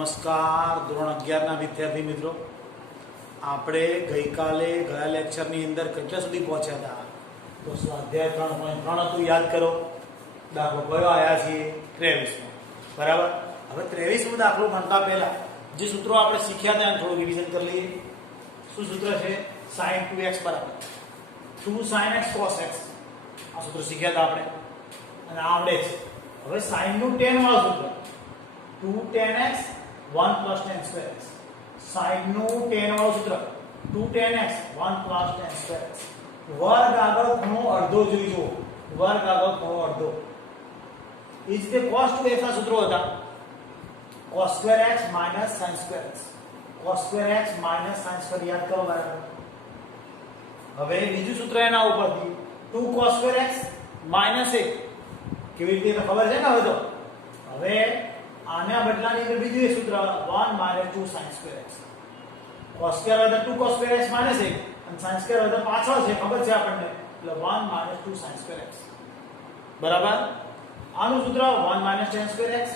નમસ્કાર ધોરણ 11 ના વિદ્યાર્થી મિત્રો, આપણે ગઈકાલે ગયા લેક્ચરની અંદર કેટલા સુધી પહોંચ્યા હતા? તો સ્વાધ્યાય 3.3 હતું, યાદ કરો. દાખલો કયો આયા છીએ? 23મો. બરાબર. હવે 23મો દાખલો ગણતા પહેલા જે સૂત્રો આપણે શીખ્યા હતા એને થોડું રિવિઝન કરી લઈએ. શું સૂત્ર છે? sin 2x બરાબર 2 sin x cos x. આ સૂત્ર શીખ્યા હતા આપણે અને આવડે છે. હવે sin નું tan વાળું સૂત્ર 2 tan x 1 plus tan square x. sin નું tan વાળું સૂત્ર 2 tan x 1 plus tan square x. વર્ગ આગળ ખૂણો અડધો જોઈ જુઓ. વર્ગ આગળ ખૂણો અડધો. એ જ રીતે cos 2x ના સૂત્રો હતા cos square x minus sin square x. cos square x minus sin square યાદ કરો બરાબર. હવે બીજું સૂત્ર એના ઉપરથી 2 cos square x minus 1. કેવી રીતે તો ખબર છે ને હવે તો. હવે આના બદલાની અંદર બીજું એક સૂત્ર 1 minus 2 sin square x. cos square હોય તો 2 cos square x minus 1 અને sin square હોય તો પાછળ છે ખબર છે આપણને, એટલે 1 minus 2 sin square x. બરાબર. આનું સૂત્ર 1 minus tan square x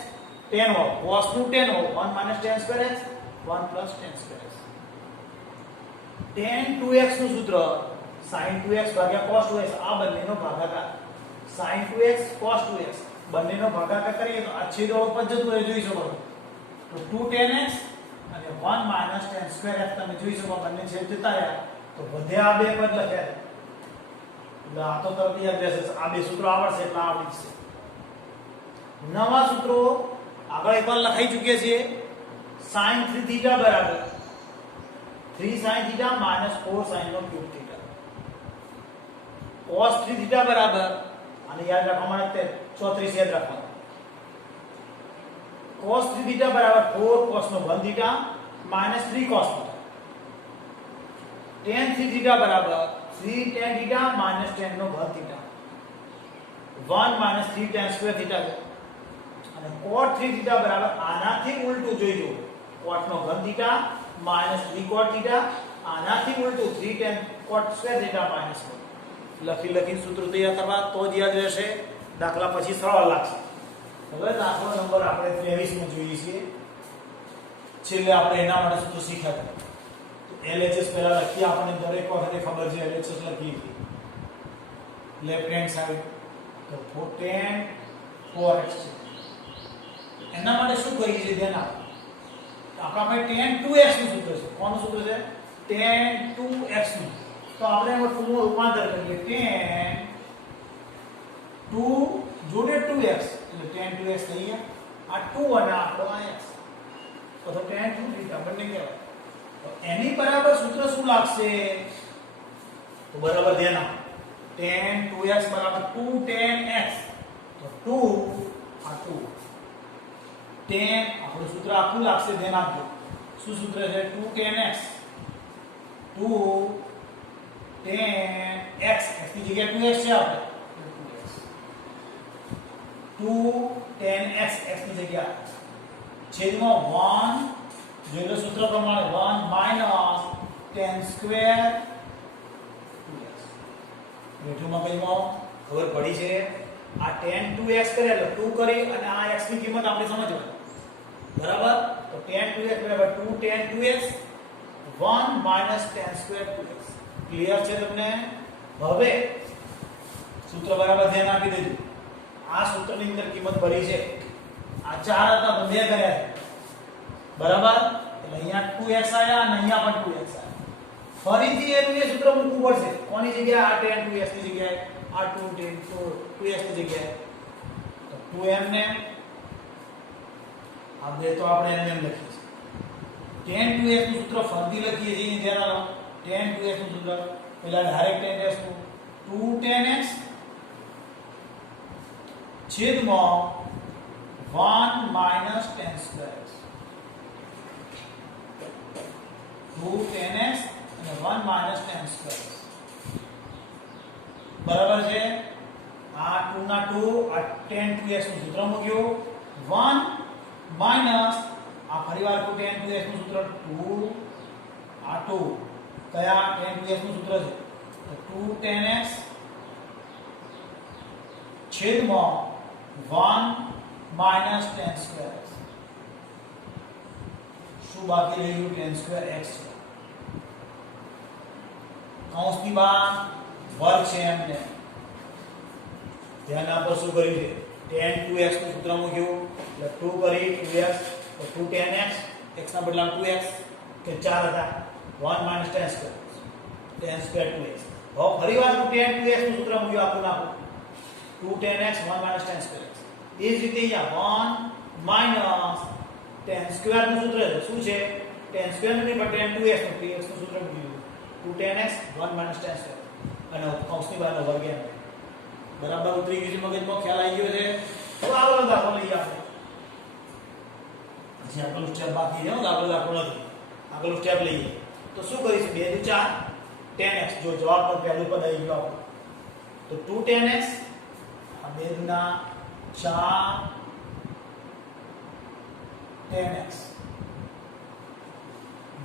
tan હો cos નું tan હો 1 minus tan square x 1 plus tan square x. tan 2x નું સૂત્ર sin 2x ભાગ્યા cos 2x. આ બંનેનો ભાગાકાર sin 2x cos 2x બંનેનો ભાગાકાર કરીએ તો આ છેદવાળો પદ જતું રહે, જોઈ શકો. તો 2 tan x અને 1 minus tan square x તમે જોઈ શકો બંને છેદ જતા રહ્યા તો વધે આ બે પદ લખ્યા. એટલે આ તો તરત યાદ રહેશે. આ બે સૂત્રો આવડશે એટલે આવડી જશે. નવા સૂત્રો આગળ એકવાર લખાઈ ચૂક્યા છીએ. sin 3 થીટા બરાબર 3 sin થીટા minus 4 sin નો ક્યુબ થીટા. cos 3 થીટા બરાબર અને યાદ રાખવા માટે 34 યાદ રાખવાનું. cos 3 થીટા બરાબર 4 cos નો 1 theta minus 3 cos theta. tan 3 theta બરાબર 3 tan થીટા minus tan નો 1 theta. 1 minus 3 tan square theta. અને cot 3 થીટા બરાબર આનાથી ઉલટું જોઈજો. cot નો 1 થીટા minus 3 cot થીટા. આનાથી ઉલટું 3 tan cot square theta minus 1. લખી સૂત્ર તૈયાર કરવા તો જ યાદ રહેશે. દાખલા પછી સરળ લાગશે. હવે દાખલો નંબર આપણે 23 માં જોઈએ છીએ. છેલ્લે આપણે એના માટે સૂત્ર શીખ્યા હતા. તો LHS પહેલા લખી, આપણને દરેક વખતે ખબર છે LHS લખી લેફ્ટ હેન્ડ સાઈડ તો 4tan 4x છે. એના માટે શું કરીએ છીએ ધ્યાન આપો. આપણા પાસે tan 2x નું સૂત્ર છે. કોનું સૂત્ર છે? tan 2x નું. તો આપણે એમાં 2 નું રૂપાંતર કરીએ. tan 2 જોડે 2x એટલે tan 2x થઈ ગયા. આ 2 અને આપણો આ x તો tan 2 થીટા બંને કહેવાય. તો એની બરાબર સૂત્ર શું લાગશે? તો બરાબર ધ્યાન આપો. tan 2x બરાબર 2 tan x. તો 2 આ 2 tan આપણું સૂત્ર આખું લાગશે. ધ્યાન આપજો. શું સૂત્ર છે? 2 tan x 2 tan x. x ની જગ્યાએ 2x છે આપણે 2 tan x. x ની જગ્યાએ છેદમાં 1 જોઈતો સૂત્ર પ્રમાણે 1 minus tan square 2x. બેઠુંમાં કઈમાં ખબર પડી છે? આ tan 2x કરે એટલે 2 કરી અને આ x ની કિંમત આપણે સમજવાની. બરાબર. તો tan 2x બરાબર 2 tan 2x 1 minus tan square 2x. Clear છે તમને? હવે સૂત્ર બરાબર ધ્યાન આપી દેજો. આ સૂત્રની અંદર કિંમત ભરી છે. આ 4 હતા બંને કર્યા છે. બરાબર. એટલે અહીંયા 2x આયા અને અહીંયા પણ 2x આયા. ફરીથી એનું એ સૂત્ર મૂકવું પડશે. કોની જગ્યાએ? આ tan 2x ની જગ્યાએ આ 2 tan 2x ની જગ્યાએ તો 2m ને આ બે તો આપણે એમ લખીએ છીએ. tan 2x નું સૂત્ર ફરીથી લખીએ છીએ. ધ્યાન રાખો. tan 2x નું સૂત્ર પહેલા ડાયરેક્ટ tan x નું 2 tan x છેદમાં 1 minus tan square x. 2 tan x અને 1 minus tan square x. બરાબર છે. આ 2 ના 2 આ tan 2x નું સૂત્ર મૂક્યું. 1 minus આ ફરીવાર 2 tan 2x નું સૂત્ર 2 આ 2 કયા tan 2x નું સૂત્ર છે? તો 2 tan x છેદમાં 1 minus tan square x. શું બાકી રહ્યું tan સ્ક્વેર x છે કૌંસની બહાર વર્ગ છે એમને ધ્યાન આપો શું કર્યું છે tan 2x નું સૂત્ર મૂક્યું એટલે 2 કરી 2x તો 2 tan x x ના બદલામાં 2x કે 4 હતા 1 minus tan સ્ક્વેર 2x હવે ફરી વાર હું tan 2x નું સૂત્ર મૂક્યું આપું નાખું 2 tan x 1 minus tan square એ જ રીતે અહીંયા 1 minus tan સ્ક્વેર નું સૂત્ર છે શું છે tan સ્ક્વેર નથી પણ tan 2x નું 2x નું સૂત્ર મૂક્યું 2 tan x 1 minus tan square અને કૌંસની બહારનો વર્ગ એમ બરાબર ઉતરી ગયું છે મગજમાં ખ્યાલ આવી ગયો છે તો આગળ દાખલો લઈએ આપણે હજી આગળનું સ્ટેપ બાકી છે આગળ દાખલો નથી આગળનું સ્ટેપ લઈએ તો શું કરીશું 2 થી 4 tan x જો જવાબનું પહેલું પદ આવી ગયું તો 2 tan x આ 2 ના 4 tan x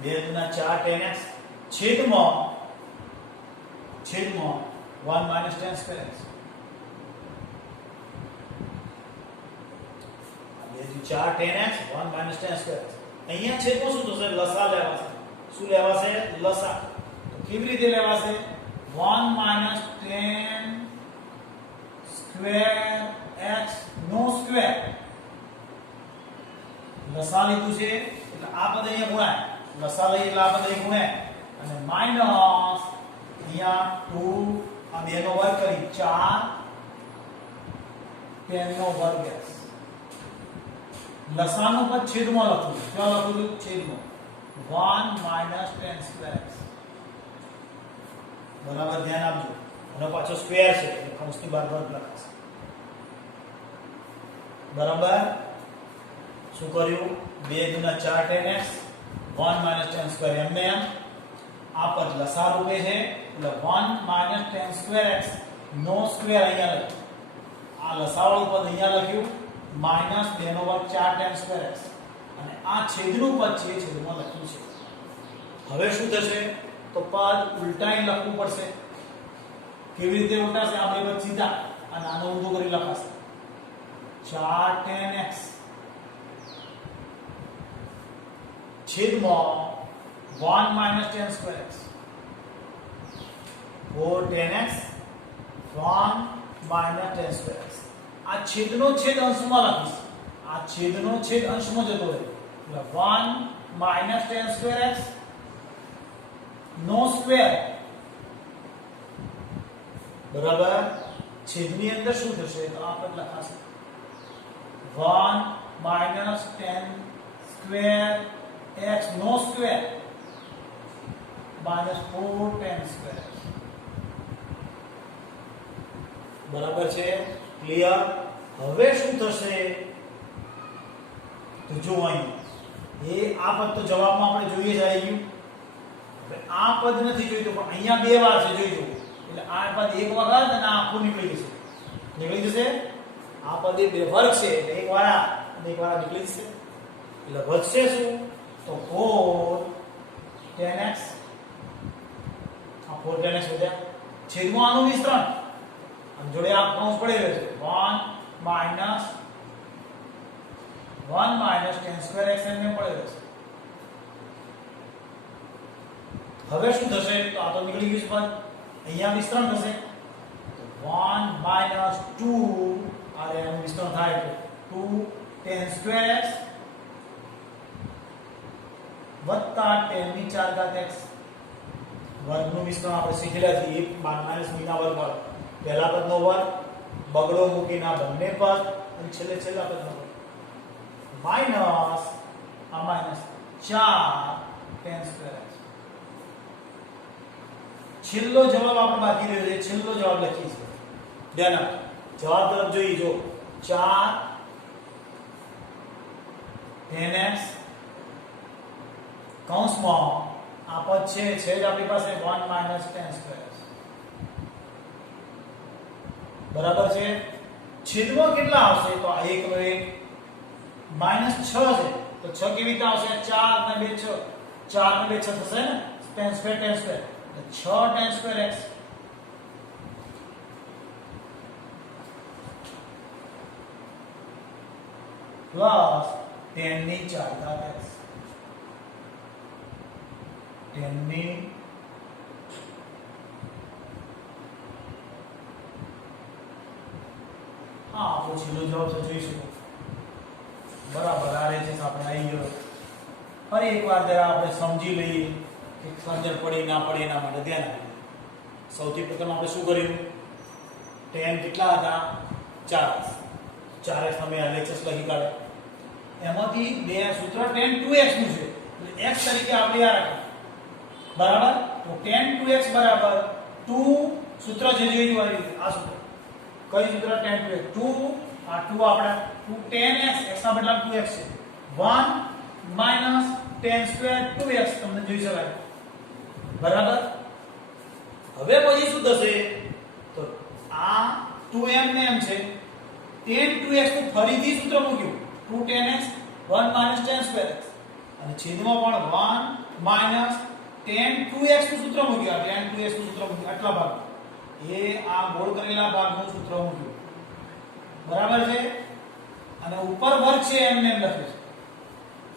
2 ના 4 tan x છેદમાં 1 minus tan square x 4 tan x 1 minus tan square x અહીંયા છેદમાં શું થશે લસા લેવાશે શું લેવાશે લસા તો કેવી રીતે લેવાશે 1 minus tan square x નો સ્ક્વેર લસા લીધું છે એટલે આ પદ અહીંયા ગુણાય લસા લઈએ એટલે આ પદ અહીં ગુણાય અને માઈનસ અહીંયા 2 આ બે નો વર્ગ કરી 4 tan નો વર્ગ x લસાનું પદ છેદમાં લખું ક્યાં લખું છું છેદમાં 1 minus tan square x બરાબર ધ્યાન આપજો અને પાછો સ્ક્વેર છે એટલે કૌંસની બહાર વર્ગ લખાશે બરાબર શું કર્યું 2 ગુણ્યા 4 tan x 1 minus tan square એમને એમ આ પદ લસા રૂપે છે એટલે 1 minus tan square x નો સ્ક્વેર અહીંયા લખ્યું આ લસાવાળું પદ અહીંયા લખ્યું માઈનસ 2 નો વર્ગ 4 tan square x અને આ છેદનું પદ છે છેદમાં લખ્યું છે હવે શું થશે તો પદ ઉલટાઈ લખવું પડશે કેવી રીતે ઉલટાશે આ બે પદ સીધા આ નાનો ઊંધો કરી લખાશે 4 tan x છેદમાં 1 minus tan square x 4 tan x 1 minus tan square x આ છેદનો છેદ અંશમાં લખીશ આ છેદનો છેદ અંશમાં જતો રહે એટલે 1 minus tan square x નો સ્ક્વેર બરાબર છેદની અંદર શું થશે તો આ પદ લખાશે 1 minus tan square x નો square minus 4 tan square x બરાબર છે ક્લિયર હવે શું થશે તો જો અહીં એ આ પદ તો જવાબમાં આપણે જોઈએ જ આવી ગયું હવે આ પદ નથી જોઈતું પણ અહીંયા બે વાર છે જોઈતું એટલે આ પદ એક વખત અને આખું નીકળી જશે આ પદ એ બે વર્ગ છે એટલે એક વાર અને એક વાર નીકળી જશે એટલે વધશે શું તો 4 tan x આ 4 tan x વધ્યા છેદમાં આનું વિસ્તરણ અને જોડે આ કૌંસ પડેલો છે 1 minus tan square x એમને પડેલો છે હવે શું થશે તો આ તો નીકળી ગયું છે પદ અહીંયા વિસ્તરણ થશે 1 minus 2 આ એનું વિસ્તરણ થાય એટલે 2 tan square x વત્તા tan ની 4 ઘાત x વર્ગનું વિસ્તરણ આપણે શીખેલા છીએ માઈનસ b ના વર્ગ પર પહેલા પદનો વર્ગ બગડો મૂકીના બંને પદ અને છેલ્લા પદનો વર્ગ માઈનસ આ માઈનસ 4 tan square x છેલ્લો જવાબ આપણે બાકી રહ્યો છે છેલ્લો જવાબ લખી છે ધ્યાન આપો જવાબ તરફ જોઈએ જો 4 tan x કૌંસમાં આ પદ છે જ આપણી પાસે 1 minus tan square x બરાબર છે છેદમાં કેટલા આવશે તો આ 1 નો 1 minus 6 છે તો 6 કેવી રીતે આવશે 4 ને 2 6 4 ને 2 6 થશે ને tan square તો 6 tan square x plus tan ની 4 ઘાત x 10 ની હા આપણો છેલ્લો જવાબ તો જોઈશું બરાબર આ રહે છે આપણે આવી ગયો ફરી એકવાર જરા આપણે સમજી લઈએ કે સમજણ પડી ના પડી એના માટે ધ્યાન આપીએ સૌથી પ્રથમ આપણે શું કર્યું 10 કેટલા હતા 4 4x તમે આ લેક્ચર્સ લખી કાઢો એમાંથી બે સૂત્ર tan 2x નું છે એટલે x તરીકે આપણે આ રાખ્યું બરાબર તો tan 2x બરાબર 2 સૂત્ર જે જોયું આવી રીતે આ સૂત્ર કઈ સૂત્ર tan 2x 2 આ 2 આપણે 2 tan x x ના બદલામાં 2x છે 1 માઈનસ tan સ્ક્વેર 2x તમને જોઈ શકાય બરાબર હવે પછી શું થશે તો આ 2m ને m છે tan 2x નું ફરીથી સૂત્ર મૂક્યું 2 tan x 1 minus tan square x અને છેદમાં પણ 1 માઈનસ tan 2x નું સૂત્ર મૂક્યું tan 2x નું સૂત્ર મૂક્યું આટલા ભાગ એ આ ગોળ કરેલા ભાગનું સૂત્ર મૂક્યું બરાબર છે અને ઉપર વર્ગ છે એમને એમ લખ્યું છે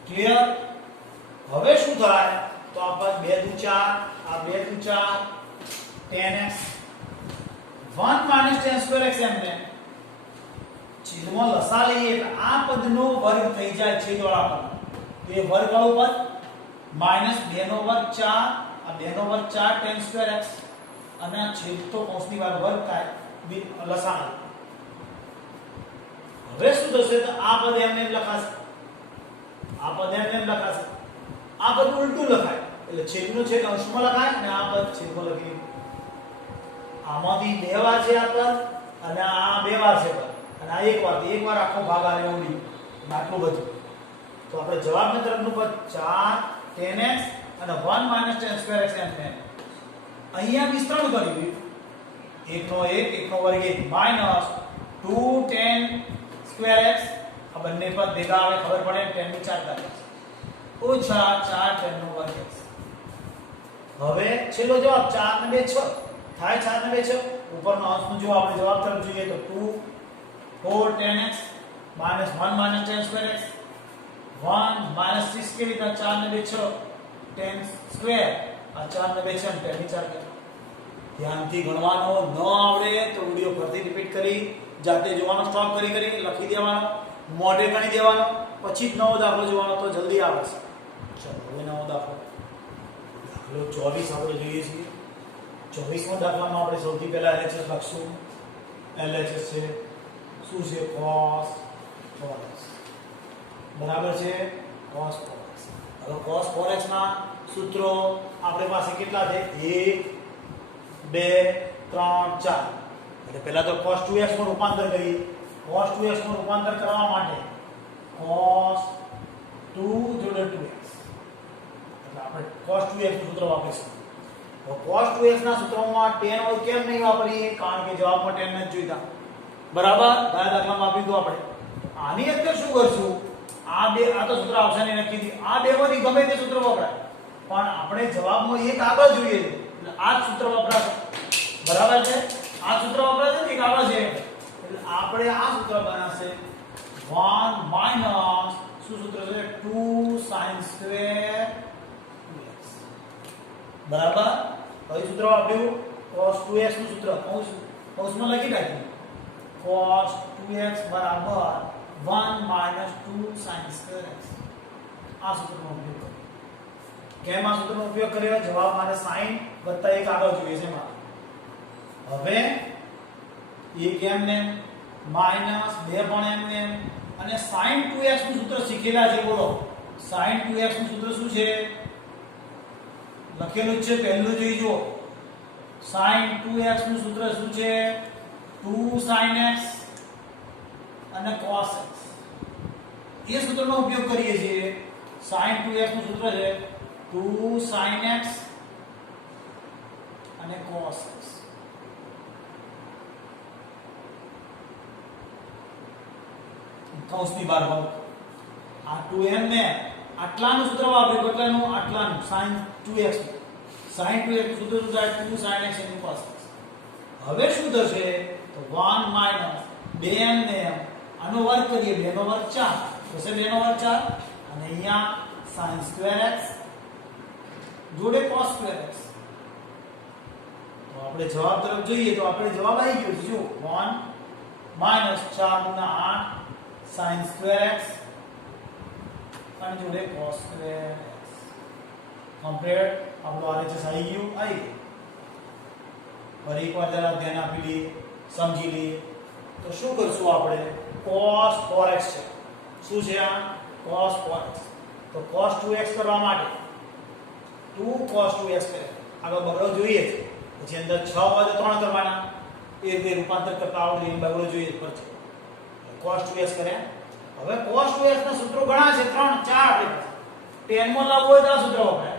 ક્લિયર હવે શું થાય તો આ પદ 2 દુ 4 આ 2 દુ 4 tan x 1 minus tan square x એમને છેદમાં લસા લઈએ એટલે આ પદનો વર્ગ થઈ જાય છેદવાળા પદ એ વર્ગવાળું પદ માઈનસ 2 નો વર્ગ 4 આ 2 નો વર્ગ 4 tan સ્ક્વેર x અને આ છેદ તો કૌંસની બહાર વર્ગ થાય લસા હવે શું થશે તો આ પદ એમને લખાશે આ પદ એમને લખાશે આ પદ ઉલટું લખાય એટલે છેદનો છેદ અંશમાં લખાય અને આ પદ છેદમાં લખી આમાંથી બે વાર છે આ પદ અને આ બે વાર છે પદ અને આ એક વાર આખો ભાગ આ ઉડી આટલું બધું તો આપણે જવાબના તરફનું પદ 4 tan x અને 1 માઈનસ tan સ્ક્વેર x એમ અહીંયા વિસ્તરણ કર્યું 1 નો 1 1 નો વર્ગ 1 માઈનસ 2 tan સ્ક્વેર x આ બંને પદ ભેગા આવે ખબર પડે tan ની 4 ઘાત ઓછા 4 tan નો વર્ગ x હવે છેલ્લો જવાબ 4 ને 2 6 થાય 4 ને 2 6 ઉપરનો અંશનો જો આપણે જવાબ તરફ જોઈએ તો 2 4 tan x minus 1 minus tan square x 1 minus 6 કેવી રીતે 4 ને 2 6 tan square આ 4 ને 2 6 tan ની 4 ધ્યાનથી ગણવાનો ન આવડે તો વિડિયો ફરીથી રિપીટ કરી જાતે જોવાનો સ્ટોપ કરી લખી દેવાનો મોઢે ગણી દેવાનો પછી જ નવો દાખલો જોવાનો તો જલ્દી આવે છે ચલો હવે નવો દાખલો 24 આપણે જોઈએ છીએ 24મો દાખલામાં આપણે સૌથી પહેલા LHS લખશું LHS છે શું છે cos 4x બરાબર છે cos 4x હવે cos 4x ના સૂત્રો આપણી પાસે કેટલા છે 1 2 3 4 એટલે પહેલા તો cos 2x નું રૂપાંતર કરીએ cos 2x નું રૂપાંતર કરવા માટે cos 2 જોડે 2x એટલે આપણે cos 2x નું સૂત્ર વાપરીશું તો cos 2x ના સૂત્રમાં tan હોય કેમ નહીં વાપરીએ કારણ કે જવાબમાં tan નથી જોઈતા બરાબર દાખલા દાખલામાં આપી દો આપણે આની અંદર શું કરશું આ તો સૂત્ર આવશે ને નક્કી થી આ બેમાંથી ગમે તે સૂત્ર વપરાય પણ આપણે જવાબમાં એક આગળ જોઈએ એટલે આ જ સૂત્ર વપરાશે બરાબર છે આ સૂત્ર વપરાશે ને એક આગળ છે એટલે આપણે આ સૂત્ર બનાવશે 1 માઈનસ શું સૂત્ર છે 2 sin સ્ક્વેર બરાબર કયું સૂત્ર આપ્યું cos 2x નું સૂત્ર કૌંસમાં લખી નાખ્યું cos 2x બરાબર 1 minus 2 sin square x આ સૂત્રનો ઉપયોગ કર્યો કેમ આ સૂત્રનો ઉપયોગ કર્યો જવાબ મારે sin વત્તા 1 આગળ જોઈએ છે મારે હવે એક એમને માઈનસ 2 પણ એમને અને sin 2x નું સૂત્ર શીખેલા છે બોલો sin 2x નું સૂત્ર શું છે લખેલું છે પહેલું જોઈ જુઓ sin 2x નું સૂત્ર શું છે 2 sin x અને cos x એ સૂત્રનો ઉપયોગ કરીએ છીએ sin 2x નું સૂત્ર છે 2 sin x અને cos x કૌંસની બહાર ભાગ આ 2m ને આટલાનું સૂત્ર વાપર્યું કેટલાનું આટલાનું sin 2x sin 2x નું સૂત્ર શું થાય 2 sin x અને cos x હવે શું થશે તો 1 માઈનસ 2m ને આનો વર્ગ કરીએ 2 નો વર્ગ 4 થશે 2 નો વર્ગ 4 અને અહીંયા sin સ્ક્વેર x જોડે cos સ્ક્વેર x. તો આપણે જવાબ તરફ જોઈએ તો આપણે જવાબ આવી ગયો છે જો 1 માઈનસ 4 ગુણ્યા 8 sin સ્ક્વેર x અને જોડે cos સ્ક્વેર x. કમ્પ્લીટ. આપણો RHS આવી ગયું. ફરી એકવાર જરા ધ્યાન આપી લઈએ, સમજી લઈએ. તો શું કરશું આપણે? cos 4x છે. શું છે આ? cos 4x. તો cos 2x કરવા માટે 2 cos 2x કરે. આગળ બગડો જોઈએ છે. પછી અંદર 6 હોય તો 3 કરવાના. એ રીતે રૂપાંતર કરતા આવડે એ બગડો જોઈએ પર છે. cos 2x કર્યા. હવે cos 2x ના સૂત્રો ઘણા છે, 3 4 આપણે 10 માં લાવવું હોય તો આ સૂત્ર વપરાય.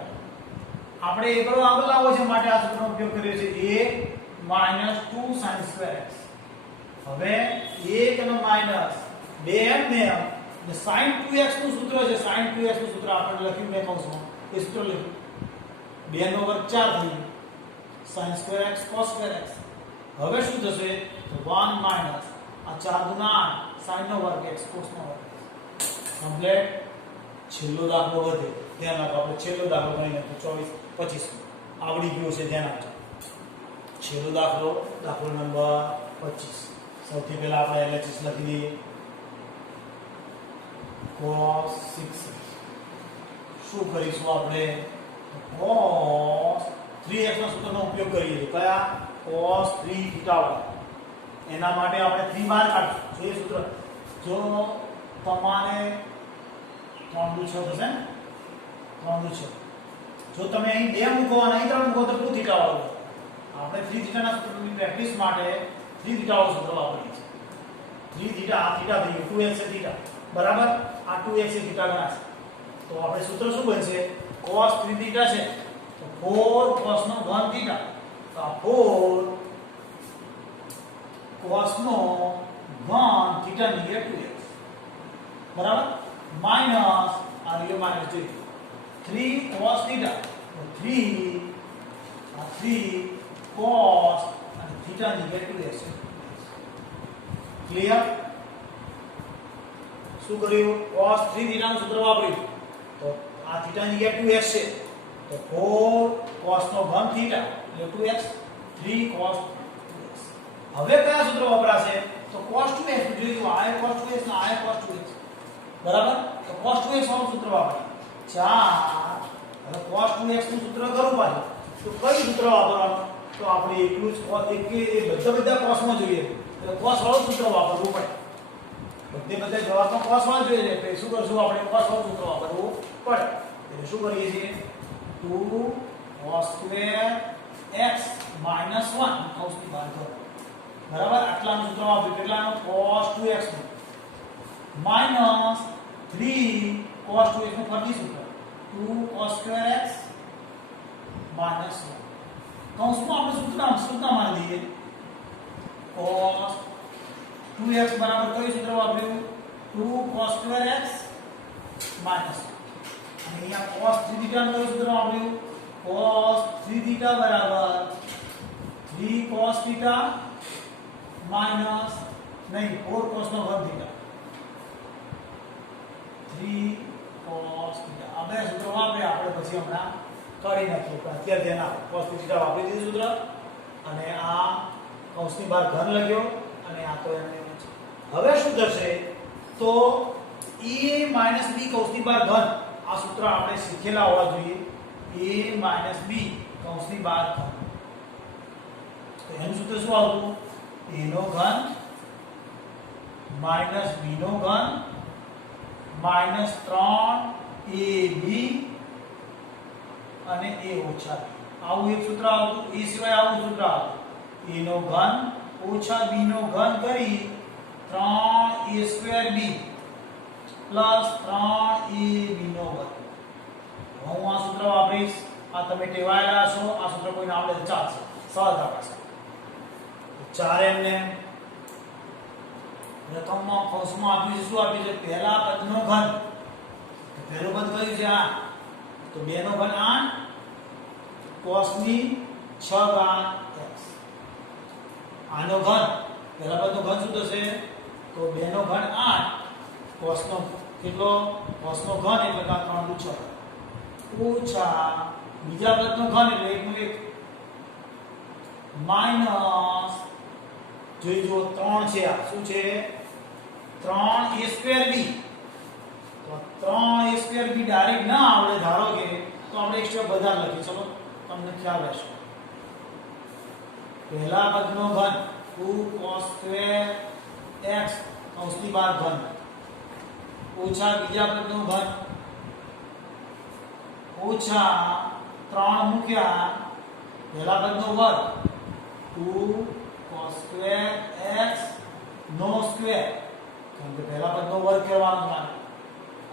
આપણે એકડો આગળ લાવવો છે માટે આ સૂત્રનો ઉપયોગ કર્યો છે 1 2 sin square x. હવે 1 અને માઈનસ 2 એમ ને એમ ને sin 2x નું સૂત્ર છે. sin 2x નું સૂત્ર આપણે લખ્યું મેં કૌંસમાં. એ સૂત્ર લખ્યું 2 નો વર્ગ 4 થઈ ગયું sin square x cos square x. હવે શું થશે? તો 1 માઈનસ આ 4 ગુણ્યા 8 sin નો વર્ગ x cos નો વર્ગ. કમ્પ્લીટ. છેલ્લો દાખલો વધે. ધ્યાન રાખો, આપણે છેલ્લો દાખલો ગણીને તો 24 25 આવડી ગયો છે. ધ્યાન આપજો. છેલ્લો દાખલો નંબર 25. સૌથી પહેલા આપણે LHS લખી દઈએ. cos 6. શું કરીશું આપણે? cos 3x ના સૂત્રનો ઉપયોગ કરીએ છીએ. કયા? cos 3 θ વાળા. એના માટે આપણે 3 બહાર કાઢીશું. એ સૂત્ર જો તમારે 3 દુ 6 થશે ને? 3 દુ 6. જો તમે અહીં 2 મૂકો અને અહીં 3 મૂકો તો 2 θ વાળું. આપણે 3 θ ના સૂત્રની પ્રેક્ટિસ માટે 3 θ વાળું સૂત્ર વાપરીએ છીએ. 3 θ આ θ થઈ ગયું 2x એ θ બરાબર. આ 2x એ θ ગણાશે. તો આપણે સૂત્ર શું બનશે? cos 3 θ છે તો 4 cos નો ઘન θ. તો આ 4 cos નો ઘન θ ની 2x બરાબર માઈનસ આ રીયો માઈનસ જોઈએ 3 cos θ. તો 3 cos અને θ ની 2x. ક્લિયર? શું કર્યું? cos 3 θ નું સૂત્ર વાપર્યું. તો આ θ ની 2x છે તો 4 cos નો ઘન θ એટલે 2x 3 cos 2x. હવે કયા સૂત્ર વપરાશે? તો cos 2x જોઈશું. આ cos 2x ને આ cos 2x બરાબર. તો cos 2x વાળું સૂત્ર વાપરીએ 4. હવે cos 2x નું સૂત્ર કરું પાછું. તો કઈ સૂત્ર વાપરવાનું? તો આપણે એકલું જ cos એક કે બધા cos માં જોઈએ એટલે cos વાળું સૂત્ર વાપરવું પડે. બધા જવાબમાં cos વાળું જોઈએ છે એટલે શું કરશું? આપણે cos વાળું સૂત્ર વાપરવું પડે. એટલે શું કરીએ છીએ? 2 cos square x minus 1 કૌંસની બહાર કરો બરાબર. આટલાનું સૂત્ર વાપર્યું. કેટલાનું? cos 2x નું minus 3 cos 2x નું ફરીથી સૂત્ર 2 cos square x minus 1 કૌંસમાં આપણે સૂત્ર માની દઈએ. cos 2x બરાબર કયું સૂત્ર વાપર્યું? 2 cos square x minus 1. અને અહીંયા cos 3 θ નું કયું સૂત્ર વાપર્યું? cos 3 θ બરાબર 3 cos θ minus નહીં 4 cos નો ઘન θ. 3 cos θ. આ બે સૂત્રો વાપર્યા આપણે પછી હમણાં કાઢી નાખ્યું. પણ અત્યારે ધ્યાન આપો. cos 3 θ વાપરી દીધું સૂત્ર અને આ કૌંસની બહાર ઘન લખ્યો અને આ તો એમને હવે શું થશે? તો a b કૌંસની બહાર ઘન આ સૂત્ર આપણે શીખેલા હોવા જોઈએ. a b કૌંસની બહાર ઘન. તો એનું સૂત્ર શું આવતું? a નો ઘન માઈનસ b નો ઘન માઈનસ 3ab અને a ઓછા b. આવું એક સૂત્ર આવતું. એ સિવાય આવું સૂત્ર આવતું a નો ઘન ઓછા b નો ઘન કરી 3a² b પ્લસ 3ab નો ઘન. હું આ સૂત્ર વાપરીશ. આ તમે ટેવાયેલા છો. આ સૂત્ર કોઈને આવડે તો ચાલશે. સરળતા પાસે 4m ને પ્રથમમાં કૌંસમાં આપ્યું છે. શું આપ્યું છે? પહેલા પદનો ઘન. પહેલું પદ કયું છે? આ. તો 2 નો ઘન 8 cos ની 6 ઘાત x. આનો ઘન પહેલા પદનો ઘન શું થશે? તો 2 નો ઘન 8 cos નો કેટલો? cos નો ઘન એટલે 3 દુ 6 ઓછા બીજા પદનો ઘન એટલે 1 નું 1 માઈનસ જોઈ જો 3 છે આ શું છે 3a²b તો 3a²b ડાયરેક્ટ ના આવડે ધારો કે તો આપણે એક સ્ટેપ વધારે લખીએ ચલો તમને ખ્યાલ રહેશે પહેલા પદનો ઘન 2cos² x કૌંસની બહાર ઘન ઓછા બીજા પદનો ઘન ઓછા 3 મૂક્યા પહેલા પદનો વર્ગ 2cos² x નો સ્ક્વેર કારણ કે પહેલા પદનો વર્ગ કહેવાનો છે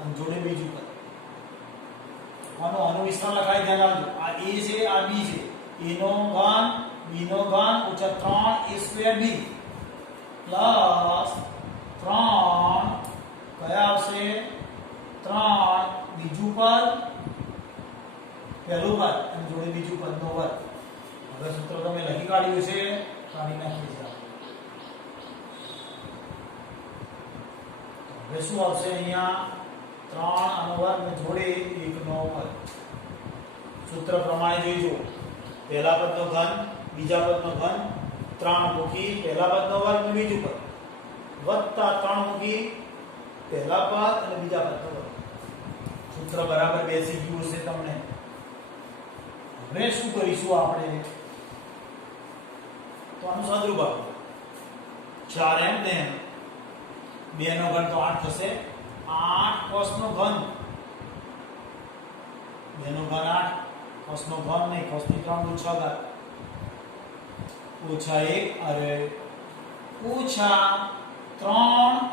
અને જોડે બીજું પદ આનું વિસ્તરણ લખાય ધ્યાન રાખજો આ a છે આ b છે a નો ઘન b નો ઘન ઓછા 3a²b પ્લસ 3 કયા આવશે 3 બીજું પદ પહેલું પદ અને જોડે બીજું પદનો વર્ગ હવે સૂત્ર તમે લખી કાઢ્યું છે કાઢી નાખીએ છીએ હવે શું આવશે અહીંયા 3 આનો વર્ગ ને જોડે 1 નો વર્ગ સૂત્ર પ્રમાણે જોઈજો પહેલા પદનો ઘન બીજા પદનો ઘન 3 મૂકી પહેલા પદનો વર્ગ ને બીજું પદ વત્તા 3 મૂકી પહેલા પદ અને બીજા પદનો વર્ગ સૂત્ર બરાબર બેસી ગયું છે તમને હવે શું કરીશું આપણે તો આનું સાદુરૂપ આપો 4m ને 2 નો ઘન તો 8 થશે 8 cos નો ઘન 2 નો ઘન 8 cos નો ઘન નહીં cos ની 3 નું 6 ઘાત ઓછા 1 અરે ઓછા 3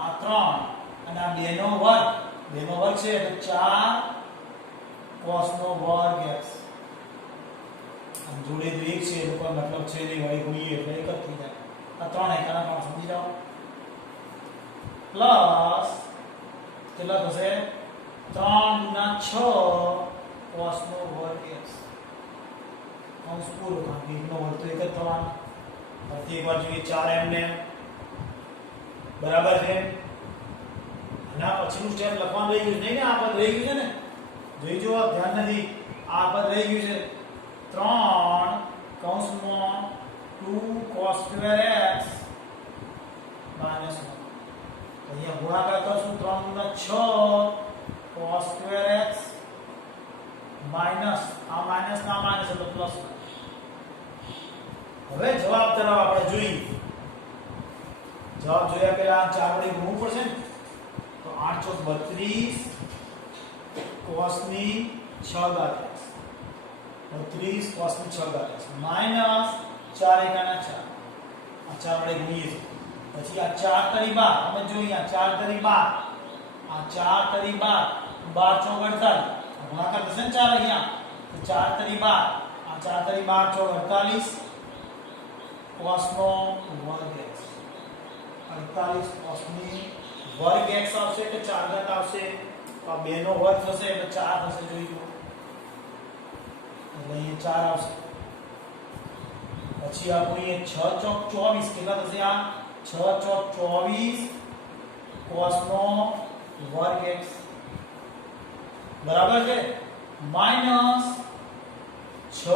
આ 3 અને આ 2 નો વર્ગ 2 નો વર્ગ છે એટલે 4 cos નો વર્ગ x અને જોડે 1 છે એનો કોઈ મતલબ છે નહીં વળી ગુણીએ એટલે એક જ થઈ જાય આ 3 એકાના 3 સમજી જાઓ પ્લસ કેટલા થશે 3 ગુણ્યા 6 cos નો વર્ગ x કૌંસ પૂરો કારણ કે 1 નો વર્ગ તો એક જ થવાનો ફરીથી એકવાર જોઈએ 4m ને બરાબર છે અને પછીનું સ્ટેપ લખવાનું રહી ગયું નહીં ને આ પદ રહી ગયું છે ને જોઈ જો ધ્યાન નથી આ પદ રહી ગયું છે 3 કૌંસમાં 2cos² x -1 અહીંયા ગુણાકાર કરશું 3 ગુણ્યા 6 cos² x માઈનસ આ માઈનસ ના માઈનસ એટલે પ્લસ હવે જવાબ તરફ આપણે જોઈએ જવાબ જોયા પહેલા 4 વડે ગુણવું પડશે ને તો 8 × 32 cos ની 6 ઘાત x 32 cos ની 6 ઘાત x માઈનસ 4 એકાના 4 આ 4 વડે ગુણીએ પછી આ 4 તરી 12 અમે જોઈએ આ 4 તરી 12 આ 4 તરી 12 12 ચોક 48 ગુણાકાર થશે ને 4 અહીંયા તો 4 તરી 12 આ 4 તરી 12 ચોક 48 cos નો વર્ગ x 48 cos ની વર્ગ x આવશે એટલે 4 ઘાત આવશે તો આ 2 નો વર્ગ થશે એટલે 4 થશે જોઈ લો એટલે અહીં 4 આવશે પછી આ ગુણીએ 6 ચોક 24 કેટલા થશે આ 6 ચોક 24 cos નો વર્ગ x બરાબર છે માઈનસ 6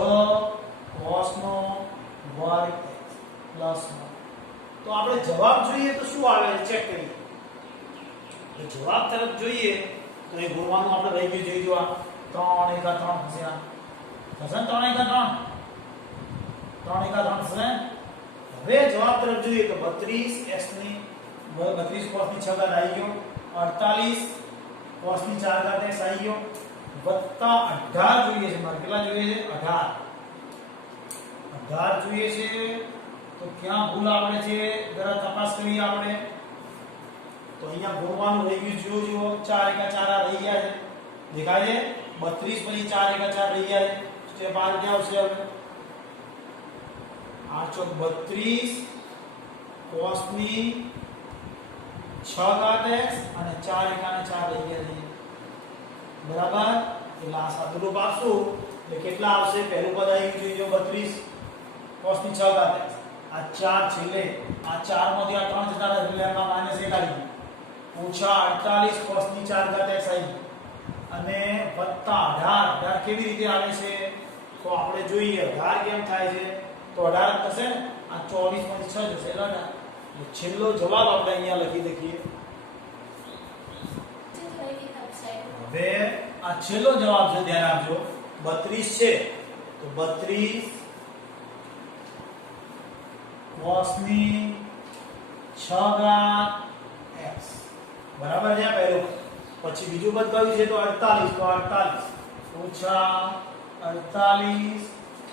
cos નો વર્ગ x પ્લસ 1 તો આપણે જવાબ જોઈએ તો શું આવે ચેક કરીએ તો જવાબ તરફ જોઈએ તો એ ગુણવાનું આપણે રહી ગયું જોઈ જો આ 3 એકા 3 થશે આ થશે ને 3 એકા 3 3 એકા 3 થશે હવે જવાબ તરફ જોઈએ તો 32 x ની 32 cos ની 6 ઘાત આવી ગયો 48 cos ની 4 ઘાત x આવી ગયો વત્તા 18 જોઈએ છે મારે કેટલા જોઈએ છે 18 જોઈએ છે તો ક્યાં ભૂલ આવે છે જરા તપાસ કરીએ આપણે તો અહીંયા ગુણવાનું રહી ગયું જુઓ 4 એકા 4 આ રહી ગયા છે દેખાય છે 32 પછી 4 એકા 4 રહી ગયા છે સ્ટેપ આ ક્યાં આવશે હવે 8 ચોક 32 cos ની 6 ઘાત x અને 4 એકાને 4 રહી ગયા છે બરાબર એટલે આ સાદુરૂપ આપશું એટલે કેટલા આવશે પહેલું પદ આવી ગયું જો 32 cos ની 6 ઘાત x આ 4 છેલ્લે આ 4 માંથી આ 3 જતા રહે એટલે એમાં -1 આવી ગયું ઓછા 48 cos ની 4 ઘાત x આવી અને વત્તા 18 કેવી રીતે આવે છે તો આપણે જોઈએ 18 કેમ થાય છે તો 18 થશે ને આ 24 માંથી 6 જશે એટલે 18 એટલે છેલ્લો જવાબ આપણે અહીંયા લખી દઈએ હવે આ છેલ્લો જવાબ છે ધ્યાન આપજો 32 છે તો 32 cosની 6 ઘાત x બરાબર છે પહેલું પછી બીજું પદ કયું છે તો 48 તો 48 ઓછા 48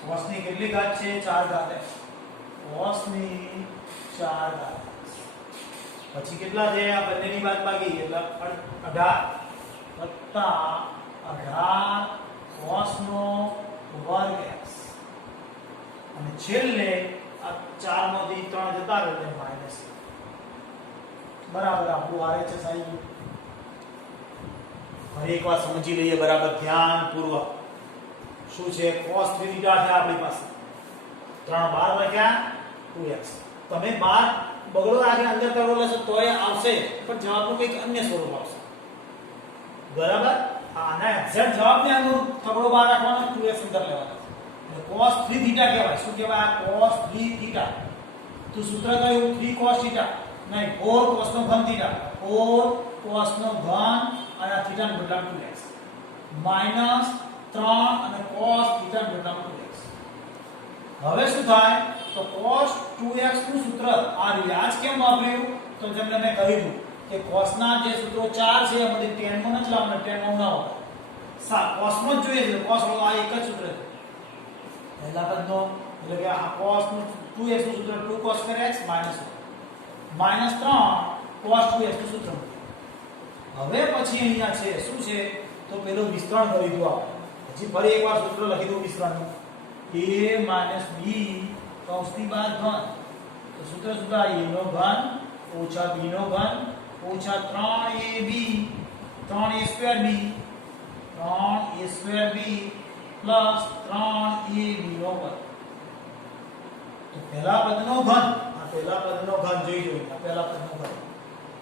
cosની કેટલી ઘાત છે 4 ઘાત x cosની 4 ઘાત પછી કેટલા છે આ બંનેની બાદબાકી એટલે 18 વત્તા 18 cosનો વર્ગ x અને છેલ્લે આ 4 માંથી 3 જતા રહે એટલે માઈનસ બરાબર આપણું RHS આવી ગયું ફરી એકવાર સમજી લઈએ બરાબર ધ્યાનપૂર્વક શું છે cos 3 થીટા છે આપણી પાસે 3 12 લખ્યા 2x તમે 12 બગડો આગળ અંદર કરવો લેશો તોય આવશે પણ જવાબનું કંઈક અન્ય સ્વરૂપ આવશે બરાબર આના એક્ઝેક્ટ જવાબને અનુરૂપ તગડો 12 રાખવાનો 2x અંદર લેવાનો એટલે cos 3 થીટા કહેવાય શું કહેવાય cos 3 થીટા તો સૂત્ર કયું 3 cos થીટા નહીં 4 cos નો ઘન થીટા 4 cos નો ઘન અને આ થીટા નો બદલામાં 2x માઈનસ 3 અને cos થીટા નો બદલામાં 2x હવે શું થાય તો cos 2x નું સૂત્ર આ વ્યાજ કેમ વાપર્યું તો જેમ મેં કહ્યું કે cos ના જે સૂત્રો 4 છે એમાંથી tan માં નથી લાવવાના tan માં ના હોય cos માં જ જોઈએ છે cos વાળો આ એક જ સૂત્ર છે પહેલા પદનો એટલે કે આ cos નું 2x નું સૂત્ર 2 cos x minus 3 cos 2x નું સૂત્ર હવે પછી અહીંયા છે શું છે તો પેલું વિસ્તરણ કરી દો આપણે હજી ફરી એકવાર સૂત્ર લખી દઉં વિસ્તરણનું a b કૌંસની બહાર ઘન તો સૂત્ર શું થાય a નો ઘન ઓછા b નો ઘન ઓછા 3ab 3a2b 3a2b plus 3ab નો ઘન તો પહેલા પદનો ઘન આ પહેલા પદનો ઘન જોઈ આ પહેલા પદનો ઘન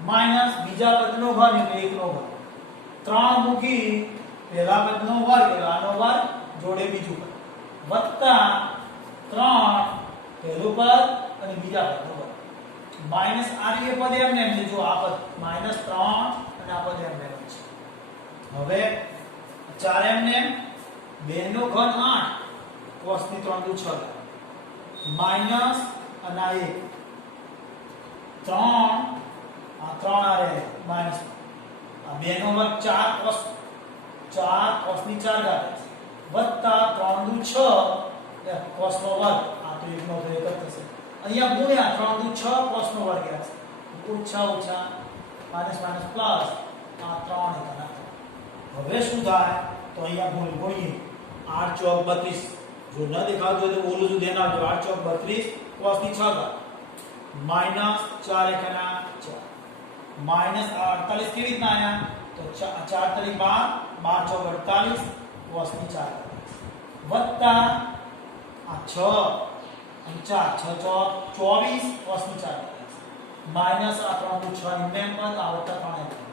માઈનસ બીજા પદનો ઘન એટલે 1 નો ઘન 3 મૂકી પહેલા પદનો વર્ગ એટલે આનો વર્ગ જોડે બીજું પદ વત્તા 3 પહેલું પદ અને બીજા પદનો વર્ગ માઈનસ આ રીતે પદ એમને એમ જો આ પદ માઈનસ 3 અને આ પદ એમને એમ છે હવે 4 એમને 2 નો ઘન 8 cos ની 3 દુ 6 માઈનસ અને આ 1 3 આ 3 આ રહે માઈનસ આ 2 નો વર્ગ 4 cos ની 4 ઘાત વત્તા 3 દુ 6 cos નો વર્ગ આ તો 1 નો તો 1 જ થશે અહીંયા ગુણ્યા 3 દુ 6 cos નો વર્ગ આવશે ઓછા ઓછા માઈનસ માઈનસ પ્લસ આ 3 એકના હવે શું થાય તો અહીંયા ગુણીએ 8 ચોક 32 જો ન દેખાતું હોય તો બોલું છું ધ્યાન આપજો 8 ચોક 32 cos ની 6 ઘાત માઈનસ 4 એકના 4 માઈનસ 48 કેવી રીતના આયા તો 4 તરી 12 12 ચોક 48 cos ની 4 વત્તા આ 6 અને 4 6 ચોક 24 cos ની 4 માઈનસ આ 3 દુ 6 એમ પદ આવતા 3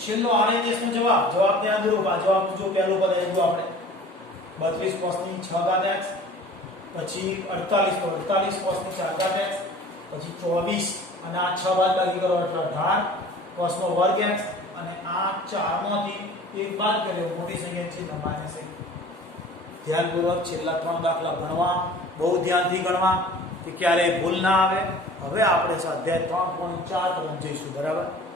છેલ્લો RHS નો જવાબ ત્યાં દૂર આ જવાબ જો પહેલું પદ આવ્યું આપણે 32 cos ની 6 ઘાત x પછી 48 તો 48 cos ની 4 ઘાત x પછી 24 અને આ 6 બાદ બાકી કરો એટલે 18 cos નો વર્ગ x અને આ 4 માંથી એક બાદ કર્યો મોટી સંખ્યા છે માઈનસ 1 ધ્યાનપૂર્વક છેલ્લા 3 દાખલા ગણવા બહુ ધ્યાનથી ગણવા કે ક્યારે ભૂલ ના આવે હવે આપણે સ્વાધ્યાય 3.4 તરફ જઈશું બરાબર